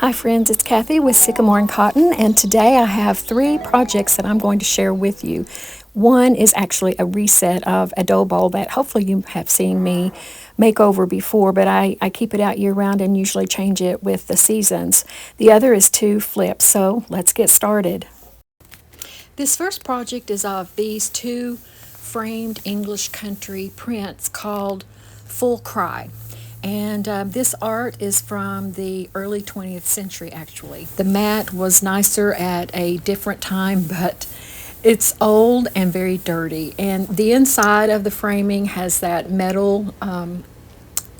Hi friends, it's Kathy with Sycamore and Cotton, and today I have 3 projects that I'm going to share with you. One is actually a reset of a dough bowl that hopefully you have seen me make over before, but I keep it out year round and usually change it with the seasons. The other is 2 flips, so let's get started. This first project is of these 2 framed English country prints called Full Cry. And this art is from the early 20th century, actually. The mat was nicer at a different time, but it's old and very dirty. And the inside of the framing has that metal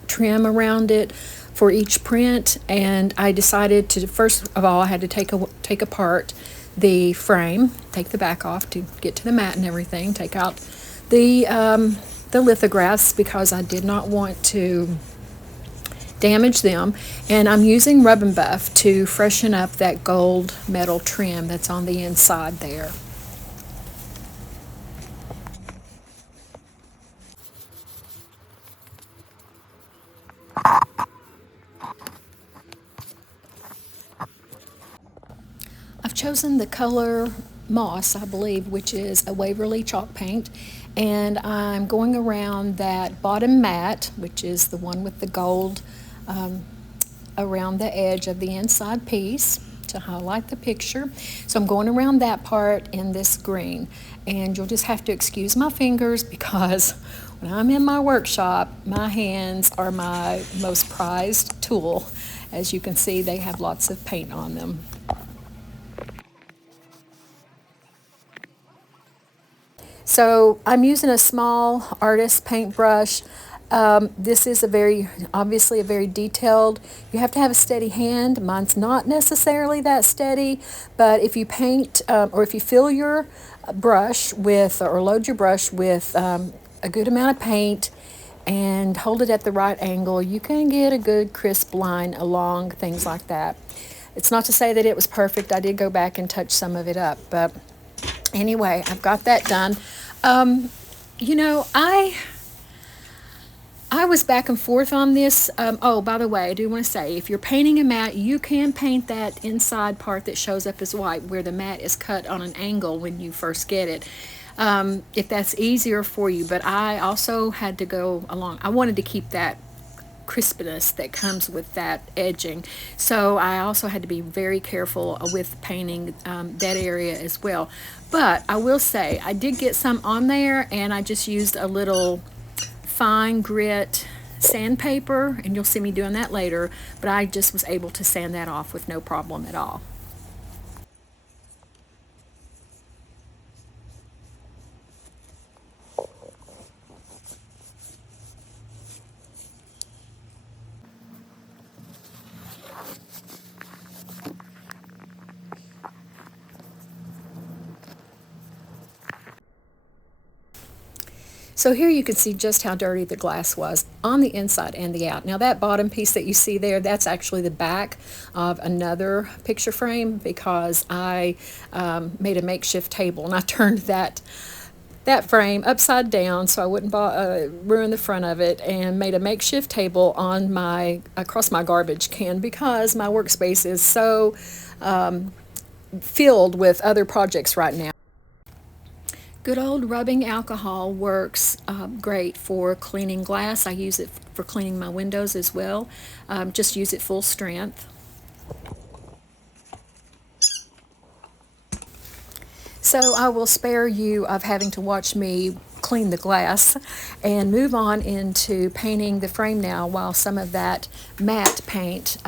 trim around it for each print. And I decided to, first of all, I had to take apart the frame, take the back off to get to the mat and everything, take out the lithographs because I did not want to damage them, and I'm using Rub and Buff to freshen up that gold metal trim that's on the inside there. I've chosen the color Moss, I believe, which is a Waverly chalk paint, and I'm going around that bottom mat, which is the one with the gold around the edge of the inside piece to highlight the picture. So I'm going around that part in this green, and you'll just have to excuse my fingers because when I'm in my workshop, my hands are my most prized tool. As you can see, they have lots of paint on them. So I'm using a small artist paintbrush. This is obviously a very detailed, you have to have a steady hand. Mine's not necessarily that steady, but if you paint or if you fill your brush with, or load your brush with a good amount of paint and hold it at the right angle, you can get a good crisp line along things like that. It's not to say that it was perfect. I did go back and touch some of it up, but anyway, I've got that done. You know, I was back and forth on this. Oh, by the way, I do want to say, if you're painting a mat, you can paint that inside part that shows up as white where the mat is cut on an angle when you first get it. If that's easier for you, but I also had to go along. I wanted to keep that crispness that comes with that edging. So I also had to be very careful with painting that area as well. But I will say, I did get some on there, and I just used a little fine grit sandpaper, and you'll see me doing that later, but I just was able to sand that off with no problem at all. So here you can see just how dirty the glass was on the inside and the out. Now that bottom piece that you see there, that's actually the back of another picture frame because I made a makeshift table, and I turned that frame upside down so I wouldn't ruin the front of it, and made a makeshift table on across my garbage can because my workspace is so filled with other projects right now. Good old rubbing alcohol works great for cleaning glass. I use it for cleaning my windows as well. Just use it full strength. So I will spare you of having to watch me clean the glass and move on into painting the frame now while some of that matte paint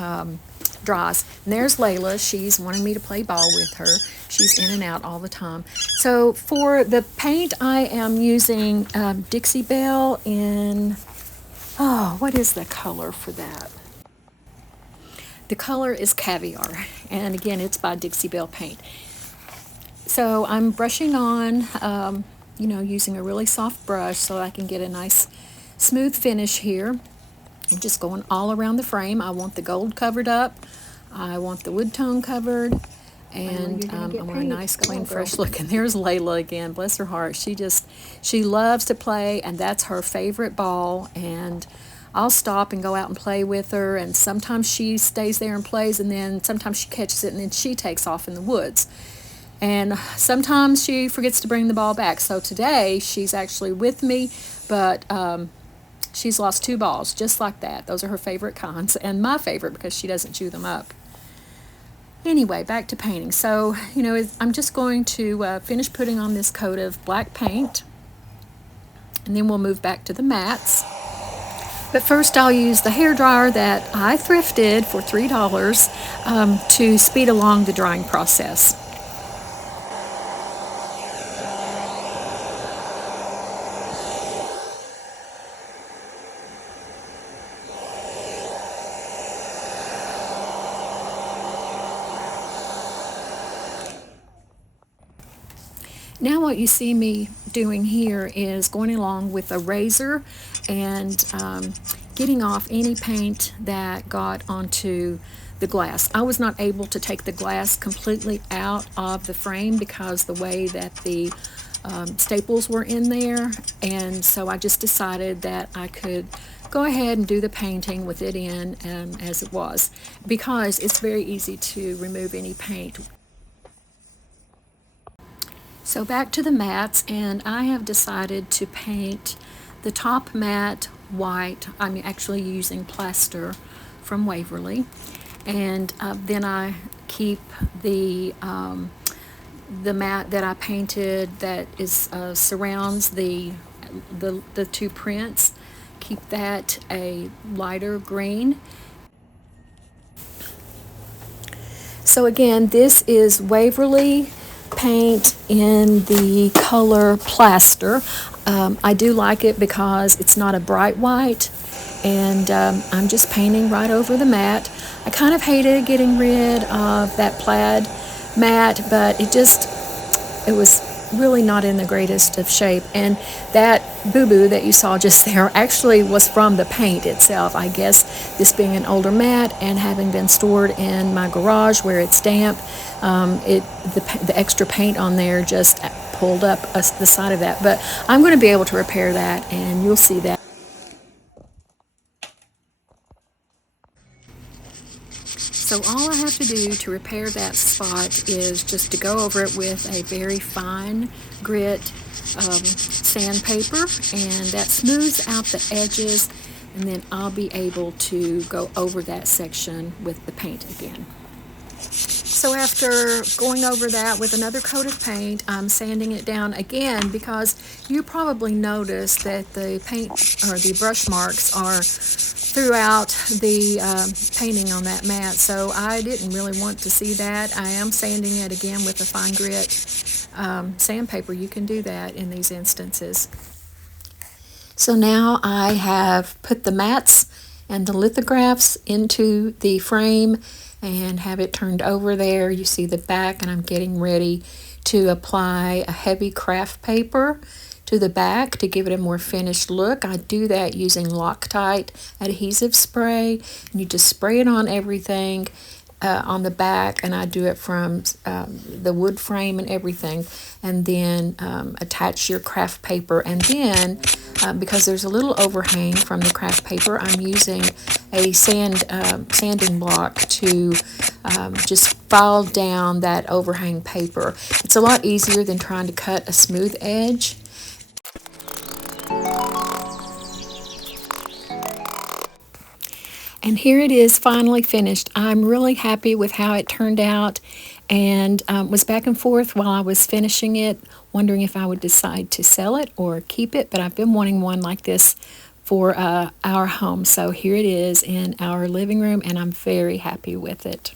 dries. And there's Layla. She's wanting me to play ball with her. She's in and out all the time. So for the paint, I am using Dixie Belle in, oh, what is the color for that? The color is Caviar, and again, it's by Dixie Belle Paint. So I'm brushing on, using a really soft brush so I can get a nice smooth finish here. And just going all around the frame. I want the gold covered up. I want the wood tone covered. And I want a nice, clean, fresh look. And there's Layla again. Bless her heart. She loves to play, and that's her favorite ball. And I'll stop and go out and play with her, and sometimes she stays there and plays, and then sometimes she catches it and then she takes off in the woods. And sometimes she forgets to bring the ball back. So today she's actually with me, but she's lost 2 balls just like that. Those are her favorite kinds, and my favorite because she doesn't chew them up. Anyway, back to painting. So, I'm just going to finish putting on this coat of black paint, and then we'll move back to the mats. But first I'll use the hairdryer that I thrifted for $3 to speed along the drying process. Now what you see me doing here is going along with a razor and getting off any paint that got onto the glass. I was not able to take the glass completely out of the frame because the way that the staples were in there, and so I just decided that I could go ahead and do the painting with it in as it was, because it's very easy to remove any paint. So back to the mats, and I have decided to paint the top mat white. I'm actually using plaster from Waverly, and then I keep the mat that I painted that is surrounds the 2 prints. Keep that a lighter green. So again, this is Waverly paint in the color plaster. I do like it because it's not a bright white, and I'm just painting right over the mat. I kind of hated getting rid of that plaid mat, but it was really not in the greatest of shape, and that boo-boo that you saw just there actually was from the paint itself. I guess this being an older mat and having been stored in my garage where it's damp, the extra paint on there just pulled up the side of that. But I'm going to be able to repair that, and you'll see that. So all I have to do to repair that spot is just to go over it with a very fine grit sandpaper, and that smooths out the edges, and then I'll be able to go over that section with the paint again. So after going over that with another coat of paint, I'm sanding it down again, because you probably noticed that the paint or the brush marks are throughout the painting on that mat, so I didn't really want to see that. I am sanding it again with a fine grit sandpaper. You can do that in these instances. So now I have put the mats and the lithographs into the frame and have it turned over there. You see the back, and I'm getting ready to apply a heavy craft paper to the back to give it a more finished look. I do that using Loctite adhesive spray, and you just spray it on everything on the back, and I do it from the wood frame and everything, and then attach your craft paper, and then because there's a little overhang from the craft paper, I'm using a sanding block to just file down that overhang paper. It's a lot easier than trying to cut a smooth edge. And here it is, finally finished. I'm really happy with how it turned out, and was back and forth while I was finishing it, wondering if I would decide to sell it or keep it, but I've been wanting one like this for our home. So here it is in our living room, and I'm very happy with it.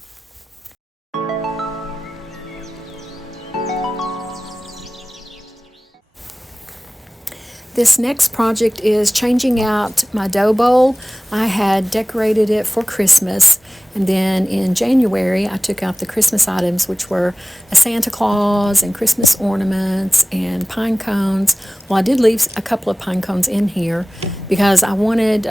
This next project is changing out my dough bowl. I had decorated it for Christmas, and then in January I took out the Christmas items, which were a Santa Claus and Christmas ornaments and pine cones. Well, I did leave a couple of pine cones in here because I wanted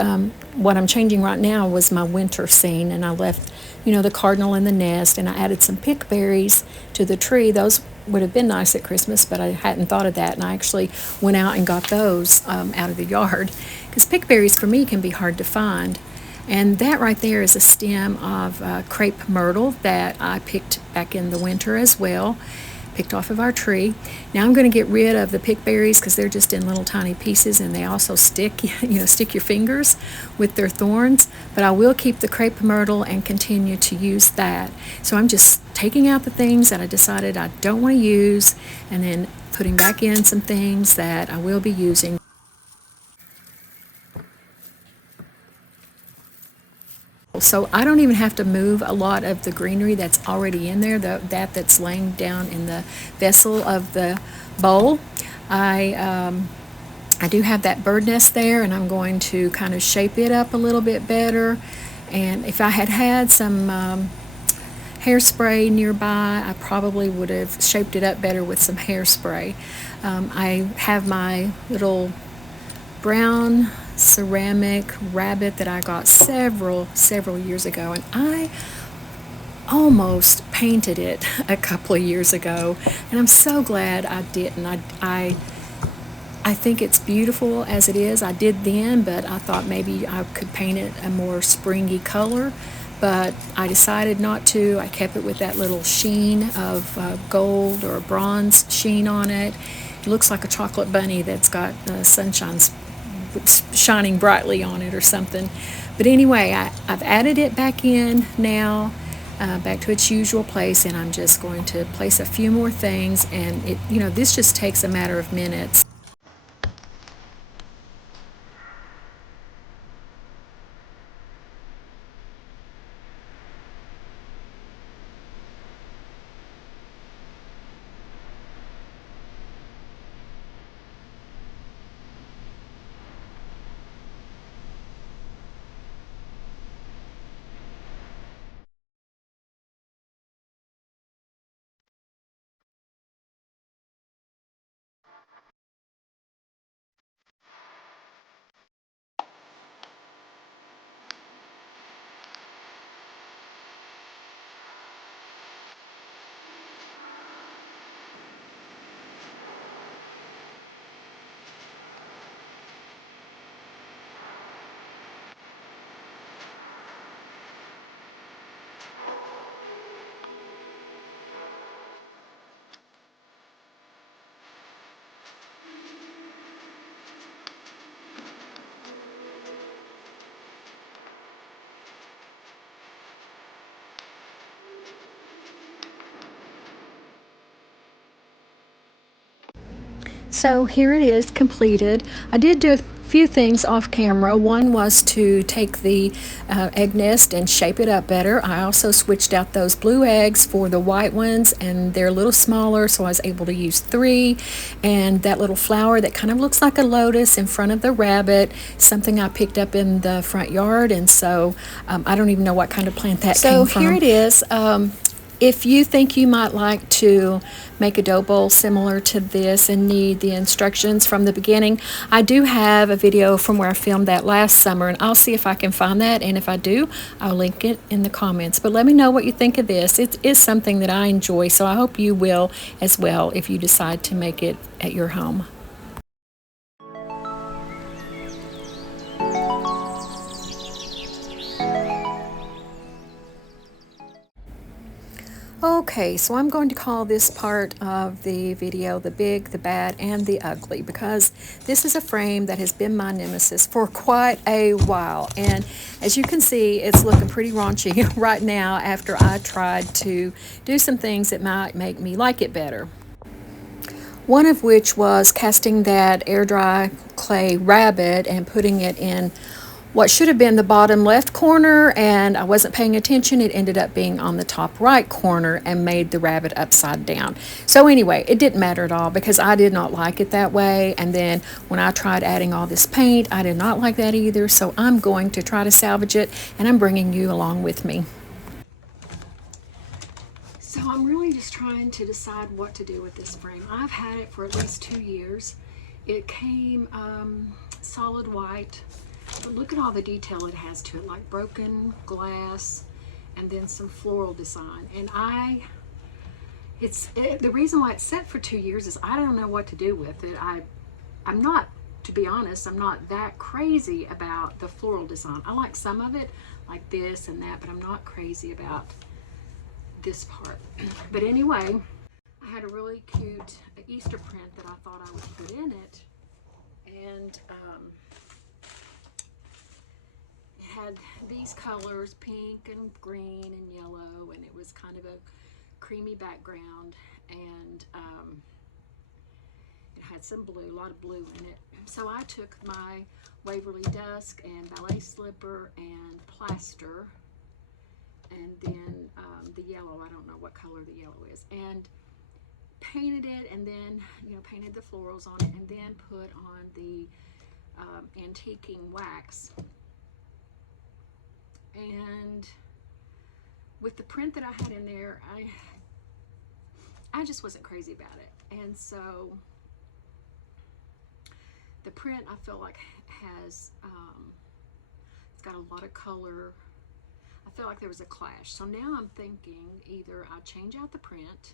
what I'm changing right now was my winter scene, and I left, the cardinal in the nest, and I added some pickberries to the tree. Those would have been nice at Christmas, but I hadn't thought of that, and I actually went out and got those out of the yard, because pickberries for me can be hard to find. And that right there is a stem of crepe myrtle that I picked back in the winter as well, picked off of our tree. Now I'm going to get rid of the pickberries because they're just in little tiny pieces, and they also stick, stick your fingers with their thorns. But I will keep the crepe myrtle and continue to use that. So I'm just taking out the things that I decided I don't want to use, and then putting back in some things that I will be using. So I don't even have to move a lot of the greenery that's already in there, that's laying down in the vessel of the bowl. I do have that bird nest there, and I'm going to kind of shape it up a little bit better. And if I had had some hairspray nearby, I probably would have shaped it up better with some hairspray. I have my little brown ceramic rabbit that I got several years ago, and I almost painted it a couple of years ago, and I'm so glad I didn't. I think it's beautiful as it is. I did then, but I thought maybe I could paint it a more springy color, but I decided not to. I kept it with that little sheen of gold or bronze sheen on it. It looks like a chocolate bunny that's got sunshine shining brightly on it or something. But anyway, I've added it back in now, back to its usual place, and I'm just going to place a few more things, and this just takes a matter of minutes. So here it is completed. I did do a few things off camera. One was to take the egg nest and shape it up better. I also switched out those blue eggs for the white ones, and they're a little smaller, so I was able to use 3. And that little flower that kind of looks like a lotus in front of the rabbit, something I picked up in the front yard, and so I don't even know what kind of plant that came from. So here it is. If you think you might like to make a dough bowl similar to this and need the instructions from the beginning, I do have a video from where I filmed that last summer, and I'll see if I can find that, and if I do, I'll link it in the comments. But let me know what you think of this. It is something that I enjoy, so I hope you will as well if you decide to make it at your home. Okay, so I'm going to call this part of the video the big, the bad, and the ugly, because this is a frame that has been my nemesis for quite a while. And as you can see, it's looking pretty raunchy right now after I tried to do some things that might make me like it better. One of which was casting that air dry clay rabbit and putting it in what should have been the bottom left corner, and I wasn't paying attention. It ended up being on the top right corner and made the rabbit upside down. So anyway, it didn't matter at all because I did not like it that way. And then when I tried adding all this paint, I did not like that either. So I'm going to try to salvage it, and I'm bringing you along with me. So I'm really just trying to decide what to do with this frame. I've had it for at least 2 years. It came solid white. But look at all the detail it has to it, like broken glass and then some floral design. And the reason why it's set for 2 years is I don't know what to do with it. I'm not, to be honest, I'm not that crazy about the floral design. I like some of it, like this and that, but I'm not crazy about this part. But anyway, I had a really cute Easter print that I thought I would put in it. And it had these colors, pink and green and yellow, and it was kind of a creamy background, and it had some blue, a lot of blue in it. So I took my Waverly Dusk and Ballet Slipper and plaster, and then the yellow, I don't know what color the yellow is, and painted it, and then painted the florals on it, and then put on the antiquing wax. And with the print that I had in there, I just wasn't crazy about it. And so the print, I feel like, has it's got a lot of color. I felt like there was a clash. So now I'm thinking either I change out the print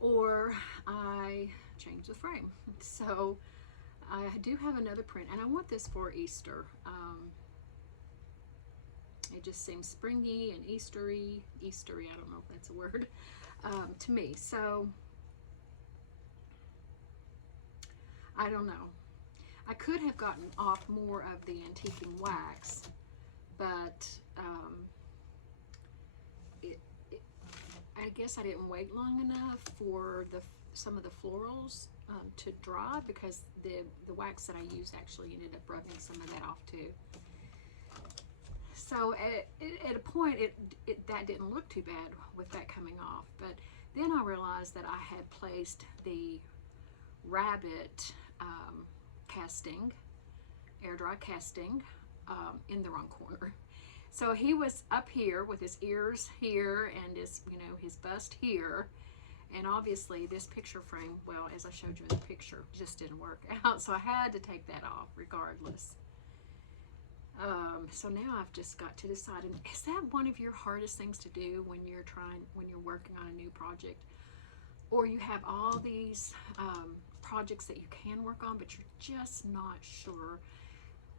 or I change the frame. So I do have another print, and I want this for Easter. It just seems springy and Eastery, I don't know if that's a word, to me. So I don't know. I could have gotten off more of the antiquing wax, but I guess I didn't wait long enough for some of the florals to dry, because the wax that I used actually ended up rubbing some of that off too. So at a point, that didn't look too bad with that coming off. But then I realized that I had placed the rabbit casting, air dry casting, in the wrong corner. So he was up here with his ears here and his bust here. And obviously this picture frame, well, as I showed you in the picture, just didn't work out. So I had to take that off regardless. So now I've just got to decide, and is that one of your hardest things to do when you're working on a new project? Or you have all these projects that you can work on, but you're just not sure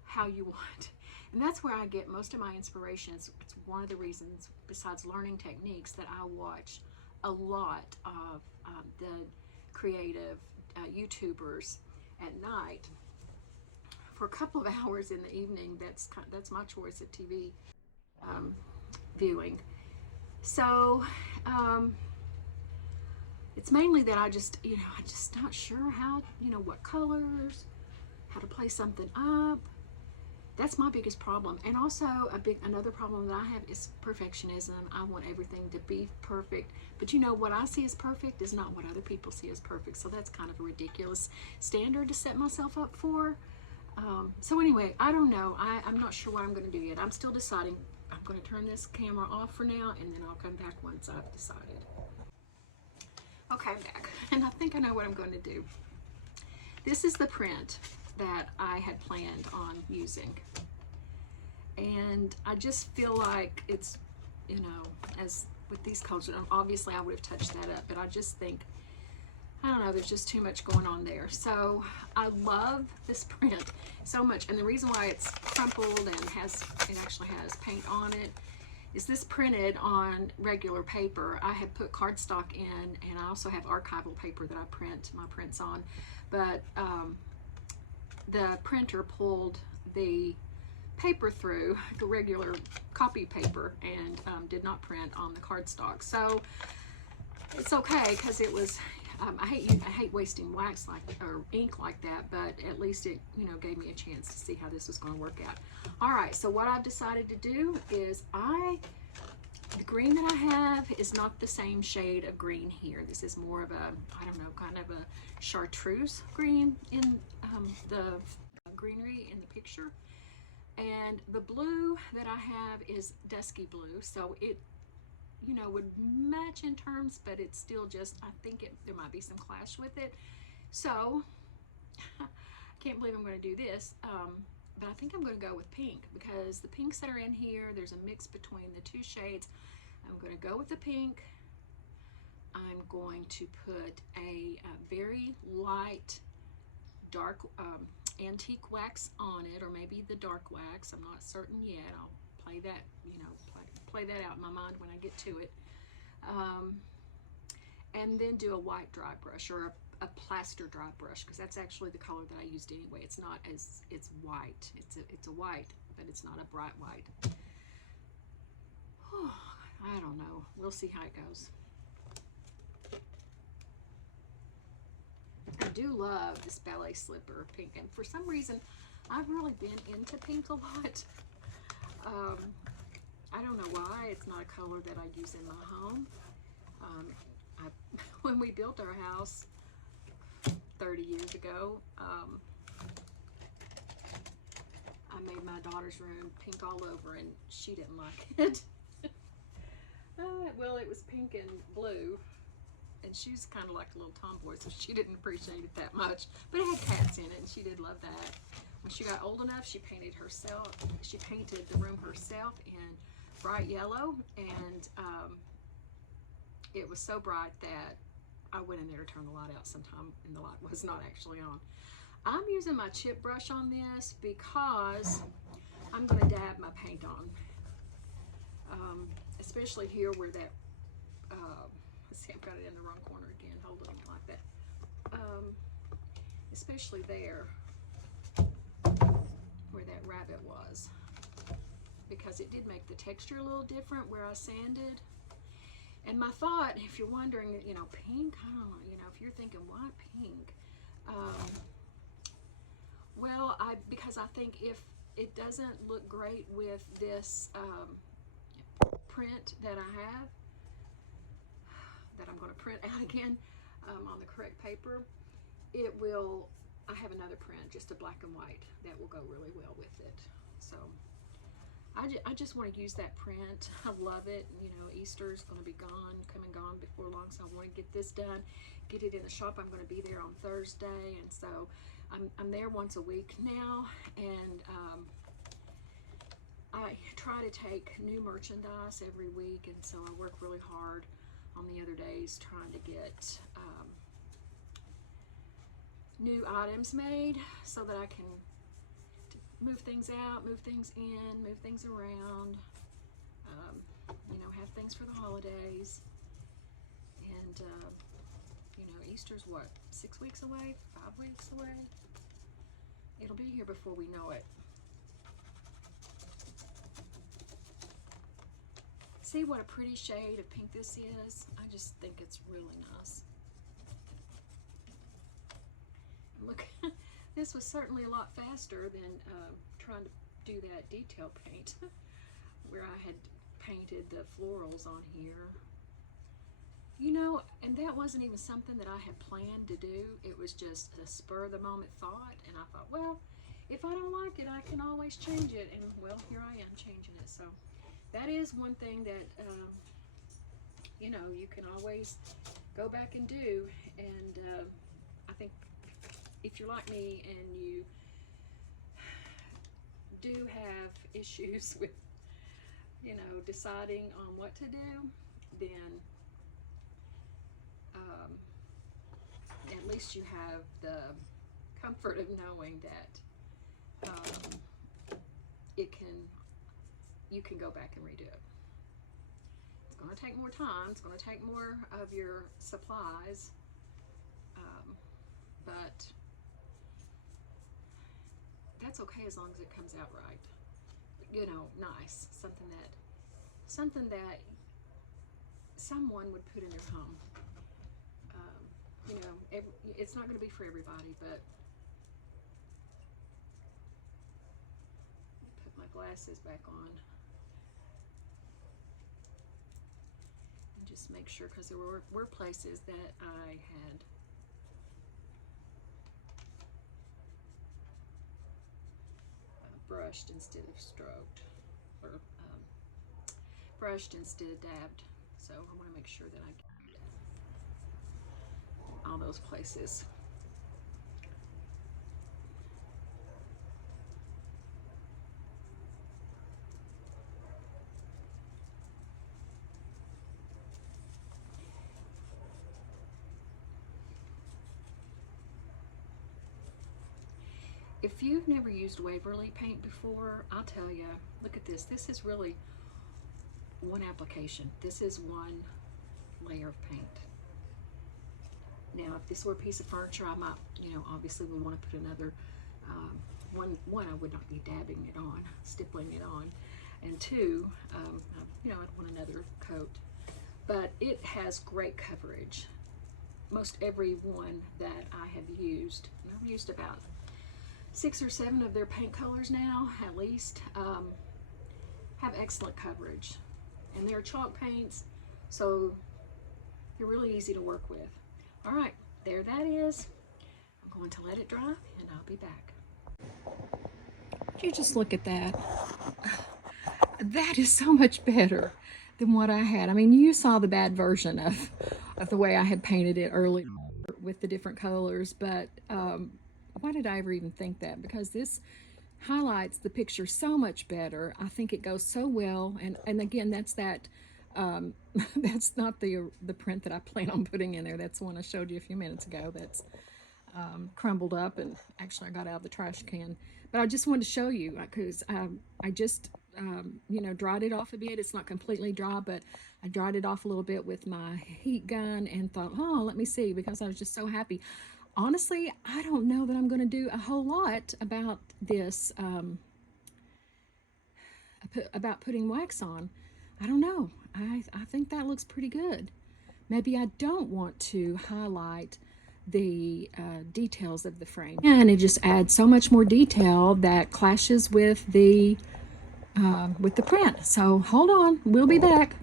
how you want. And that's where I get most of my inspirations. It's one of the reasons, besides learning techniques, that I watch a lot of the creative YouTubers at night for a couple of hours in the evening. That's my choice of TV viewing. So it's mainly that I just not sure how, what colors, how to play something up. That's my biggest problem. And also another problem that I have is perfectionism. I want everything to be perfect, but what I see as perfect is not what other people see as perfect. So that's kind of a ridiculous standard to set myself up for. So anyway, I don't know. I'm not sure what I'm going to do yet. I'm still deciding. I'm going to turn this camera off for now, and then I'll come back once I've decided. Okay, I'm back, and I think I know what I'm going to do. This is the print that I had planned on using, and I just feel like it's, as with these colors, obviously I would have touched that up, but I just think, I don't know, there's just too much going on there. So I love this print so much, and the reason why it's crumpled and it actually has paint on it is this printed on regular paper. I have put cardstock in, and I also have archival paper that I print my prints on, but the printer pulled the paper through, the regular copy paper, and did not print on the cardstock. So it's okay, because it was, I hate wasting wax or ink like that, but at least it gave me a chance to see how this was going to work out. All right, so what I've decided to do is the green that I have is not the same shade of green here. This is more of a, I don't know, kind of a chartreuse green in the greenery in the picture. And the blue that I have is dusky blue, so it would match in terms, but it's still just, I think there might be some clash with it. So I can't believe I'm going to do this, but I think I'm going to go with pink because the pinks that are in here, there's a mix between the two shades. I'm going to go with the pink. I'm going to put a very light dark antique wax on it, or maybe the dark wax. I'm not certain yet. I'll play that, you know, play that out in my mind when I get to it. And then do a white dry brush, or a plaster dry brush, because that's actually the color that I used anyway. It's not as, it's white. It's a white, but it's not a bright white. I don't know. We'll see how it goes. I do love this ballet slipper pink, and for some reason I've really been into pink a lot. I don't know why. It's not a color that I use in my home. When we built our house 30 years ago, I made my daughter's room pink all over, and she didn't like it. Well, it was pink and blue, and she's kind of like a little tomboy, so she didn't appreciate it that much. But it had cats in it, and she did love that. When she got old enough, she painted the room herself in bright yellow, and it was so bright that I went in there to turn the light out sometime, and the light was not actually on. I'm using my chip brush on this because I'm going to dab my paint on, especially here where that, let's see, I've got it in the wrong corner again. Hold on, like that. Especially there where that rabbit was, because it did make the texture a little different where I sanded. And my thought, if you're wondering, you know, pink, I don't know, you know, if you're thinking, why pink? Well, because I think if it doesn't look great with this print that I have, that I'm going to print out again on the correct paper, it will, I have another print, just a black and white, that will go really well with it. So I just want to use that print. I love it. You know, Easter's going to be gone, come and gone before long, so I want to get this done, get it in the shop. I'm going to be there on Thursday, and so I'm there once a week now, and I try to take new merchandise every week, and so I work really hard on the other days trying to get new items made so that I can move things out, move things in, move things around, you know, have things for the holidays. And, you know, Easter's what, 6 weeks away, 5 weeks away? It'll be here before we know it. See what a pretty shade of pink this is? I just think it's really nice. And look, this was certainly a lot faster than trying to do that detail paint where I had painted the florals on here. You know, and that wasn't even something that I had planned to do. It was just a spur of the moment thought, and I thought, well, if I don't like it, I can always change it. And well, here I am changing it. So that is one thing that, you know, you can always go back and do. And I think if you're like me and you do have issues with, you know, deciding on what to do, then at least you have the comfort of knowing that you can go back and redo it. It's going to take more time. It's going to take more of your supplies, but that's okay as long as it comes out right. You know, nice, something that someone would put in their home. You know, it's not going to be for everybody, but put my glasses back on and just make sure, because there were places that I had brushed instead of stroked, or brushed instead of dabbed. So I want to make sure that I get all those places. if you've never used Waverly paint before, I'll tell you, look at this. This is really one application. This is one layer of paint. Now, if this were a piece of furniture, I might, obviously we want to put another, one, I would not be dabbing it on, stippling it on, and two, I'd want another coat. But it has great coverage. Most every one that I have used, and I've used about 6 or 7 of their paint colors now, at least, have excellent coverage. And they're chalk paints, so they're really easy to work with. All right, there that is. I'm going to let it dry, and I'll be back. You just look at that. That is so much better than what I had. I mean, you saw the bad version of the way I had painted it earlier with the different colors, but why did I ever even think that? Because this highlights the picture so much better. I think it goes so well, and again, that's that that's not the print that I plan on putting in there. That's the one I showed you a few minutes ago. That's crumbled up, and actually I got out of the trash can. But I just wanted to show you because I just dried it off a bit. It's not completely dry, but I dried it off a little bit with my heat gun and thought, oh, let me see, because I was just so happy. Honestly, I don't know that I'm going to do a whole lot about this, about putting wax on. I don't know. I think that looks pretty good. Maybe I don't want to highlight the details of the frame, and it just adds so much more detail that clashes with the print. So hold on, we'll be back.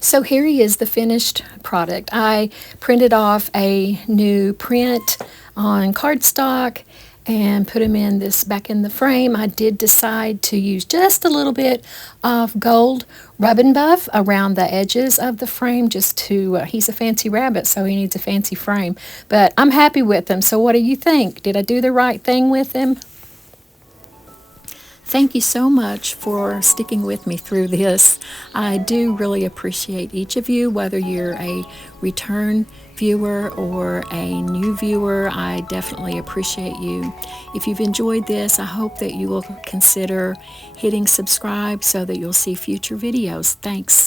So here he is, the finished product. I printed off a new print on cardstock and put him back in the frame. I did decide to use just a little bit of gold rub and buff around the edges of the frame, just to, he's a fancy rabbit, so he needs a fancy frame. But I'm happy with him. So what do you think? Did I do the right thing with him? Thank you so much for sticking with me through this. I do really appreciate each of you, whether you're a return viewer or a new viewer. I definitely appreciate you. If you've enjoyed this, I hope that you will consider hitting subscribe so that you'll see future videos. Thanks.